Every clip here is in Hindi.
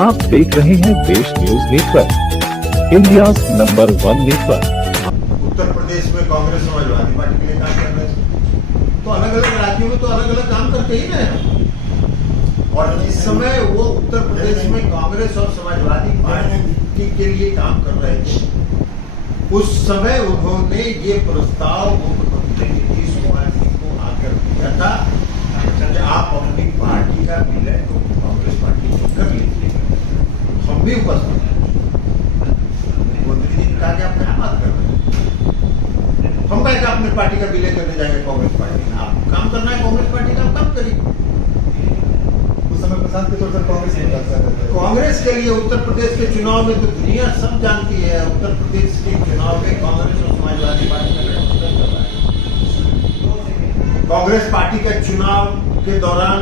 आप देख रहे हैं Desh news network, India number 1 network. Uttar Pradesh में कांग्रेस समाजवादी पार्टी के लिए काम कर रहे हैं, तो अलग अलग राज्यों में तो अलग अलग काम करते ही ना। और इस समय वो उत्तर प्रदेश में कांग्रेस और समाजवादी पार्टी के लिए काम कर रहे थे। उस समय उन्होंने ये प्रस्ताव मुख्यमंत्री नीतीश कुमार जी को आकर दिया था कि आप अपनी पार्टी का विलय तो कांग्रेस पार्टी से कर लीजिए। हम भी उपस्थित हैं। मुख्यमंत्री जी ने कहा कि आप क्या बात कर रहे हैं, हम कहें अपनी पार्टी का विलय करने जाएंगे कांग्रेस पार्टी में। आप काम करना है कांग्रेस पार्टी का, आप काम करिए। उस समय प्रशांत किशोर सर कांग्रेस के लिए उत्तर प्रदेश के चुनाव में तो दुनिया सब जानती है, उत्तर प्रदेश के चुनाव में कांग्रेस और समाजवादी पार्टी का गठबंधन कर रहा है। कांग्रेस पार्टी का चुनाव के दौरान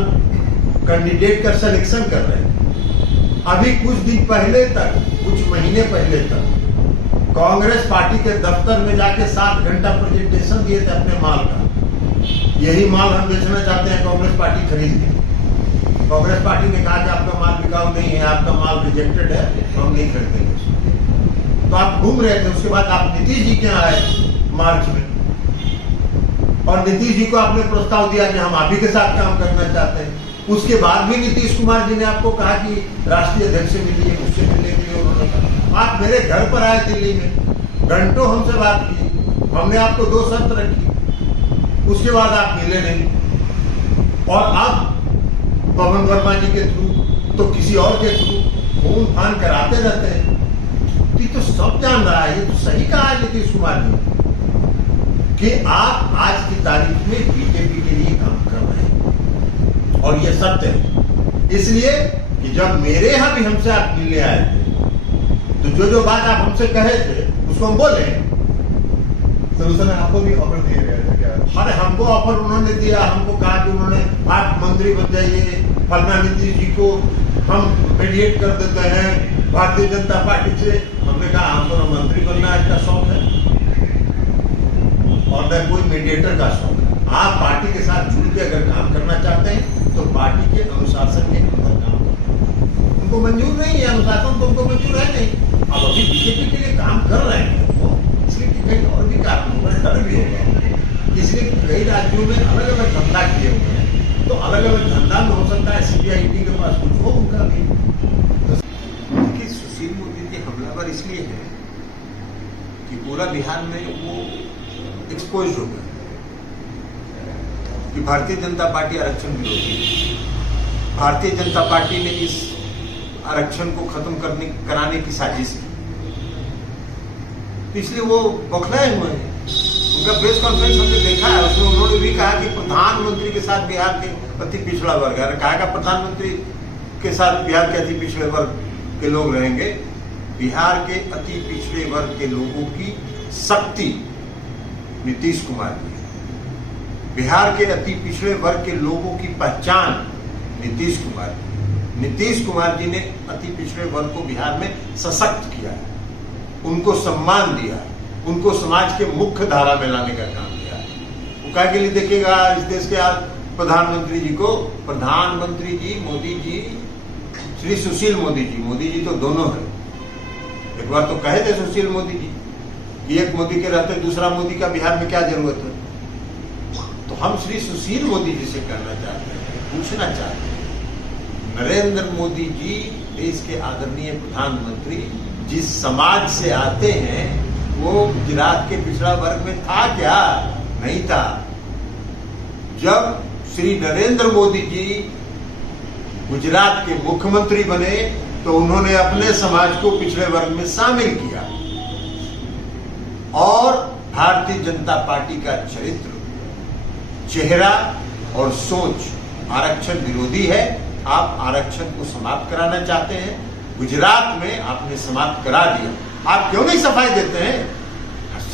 कैंडिडेट का सिलेक्शन कर रहे हैं। अभी कुछ दिन पहले तक, कुछ महीने पहले तक कांग्रेस पार्टी के दफ्तर में जाके 7 घंटा प्रेजेंटेशन दिए थे अपने माल का। यही माल हम बेचना चाहते हैं, कांग्रेस पार्टी खरीद ली। कांग्रेस पार्टी ने कहा कि आपका माल बिकाऊ नहीं है, आपका माल रिजेक्टेड है, तो हम नहीं खरीदेंगे। तो आप घूम रहे थे। उसके बाद आप नीतीश जी के यहाँ आए मार्च में, और नीतीश जी को आपने प्रस्ताव दिया कि हम आप ही के साथ काम करना चाहते हैं। उसके बाद भी नीतीश कुमार जी ने आपको कहा कि राष्ट्रीय अध्यक्ष से मिलिए, उससे मिलने के लिए उन्होंने कहा। आप मेरे घर पर आए दिल्ली में, घंटों हमसे बात की, हमने आपको 2 शर्त रखी, उसके बाद आप मिले नहीं। और अब पवन वर्मा जी के थ्रू तो किसी और के थ्रू फोन फान कराते रहते हैं। तो सब जान रहा है, ये तो सही कहा है नीतीश कुमार जी कि आप आज की तारीख में बीजेपी के लिए काम कर रहे हैं, और ये सत्य है। इसलिए कि जब मेरे यहां भी हमसे आप मिलने आए थे, तो जो बात आप हमसे कहे थे उसको हम बोले। सर उस समय आपको भी ऑफर दिए गए थे क्या? अरे हमको ऑफर उन्होंने दिया, हमको कहा कि उन्होंने आप मंत्री बन जाइए, फलना नीतीश जी को हम मेडिएट कर देते हैं भारतीय जनता पार्टी से। हमने कहा हमको ना मंत्री बनना इसका शौक है और न कोई मीडिएटर का शौक है। आप पार्टी के साथ जुड़ के अगर काम करना चाहते हैं तो पार्टी के अनुशासन के अंदर काम करें। उनको मंजूर नहीं है अनुशासन, तो उनको मंजूर है नहीं। अब अभी बीजेपी के लिए काम कर रहे हैं वो, इसलिए कि कई और भी कारण होगा, डर भी होगा, इसलिए कई राज्यों में अलग अलग धंधा किए हुए हैं। तो अलग अलग धंधा में हो सकता है सीबीआई ईडी के पास कुछ हो उनका भी। कि सुशील मोदी जी हमलावर इसलिए है कि पूरा बिहार में वो एक्सपोज हो गया कि भारतीय जनता पार्टी आरक्षण विरोधी है। भारतीय जनता पार्टी ने इस आरक्षण को खत्म कराने की साजिश की, इसलिए वो बौखलाए हुए हैं। उनका प्रेस कॉन्फ्रेंस हमने देखा है, उसमें उन्होंने भी कहा कि प्रधानमंत्री के साथ बिहार के अति पिछड़ा वर्ग है। कहा प्रधानमंत्री के साथ बिहार के अति पिछड़े वर्ग के लोग रहेंगे। बिहार के अति पिछड़े वर्ग के लोगों की शक्ति नीतीश कुमार जी, बिहार के अति पिछड़े वर्ग के लोगों की पहचान नीतीश कुमार जी। नीतीश कुमार जी ने अति पिछड़े वर्ग को बिहार में सशक्त किया है, उनको सम्मान दिया है, उनको समाज के मुख्य धारा में लाने का काम किया है। वो क्या के लिए देखेगा इस देश के प्रधानमंत्री जी को? प्रधानमंत्री जी मोदी जी, श्री सुशील मोदी जी तो दोनों है। एक बार तो कहे थे सुशील मोदी जी कि एक मोदी के रहते दूसरा मोदी का बिहार में क्या जरूरत है। तो हम श्री सुशील मोदी जी से कहना चाहते हैं, पूछना चाहते हैं, नरेंद्र मोदी जी देश के आदरणीय प्रधानमंत्री जिस समाज से आते हैं वो गुजरात के पिछड़ा वर्ग में था क्या? नहीं था। जब श्री नरेंद्र मोदी जी गुजरात के मुख्यमंत्री बने तो उन्होंने अपने समाज को पिछड़े वर्ग में शामिल किया, और भारतीय जनता पार्टी का चरित्र, चेहरा और सोच आरक्षण विरोधी है। आप आरक्षण को समाप्त कराना चाहते हैं, गुजरात में आपने समाप्त करा दिया। आप क्यों नहीं सफाई देते हैं?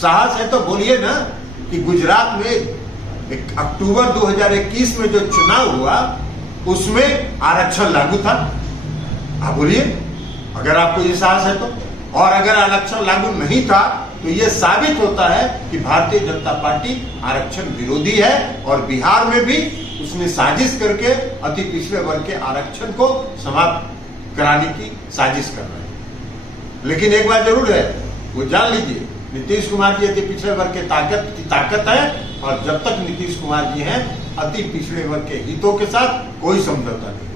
साहस है तो बोलिए ना कि गुजरात में अक्टूबर 2021 में जो चुनाव हुआ उसमें आरक्षण लागू था। आप बोलिए अगर आपको ये साहस है तो। और अगर आरक्षण लागू नहीं था तो ये साबित होता है कि भारतीय जनता पार्टी आरक्षण विरोधी है, और बिहार में भी उसने साजिश करके अति पिछड़े वर्ग के आरक्षण को समाप्त कराने की साजिश कर रहे हैं। लेकिन एक बात जरूर है, वो जान लीजिए, नीतीश कुमार जी अति पिछड़े वर्ग के ताकत है, और जब तक नीतीश कुमार जी हैं अति पिछड़े वर्ग के हितों के साथ कोई समझौता नहीं।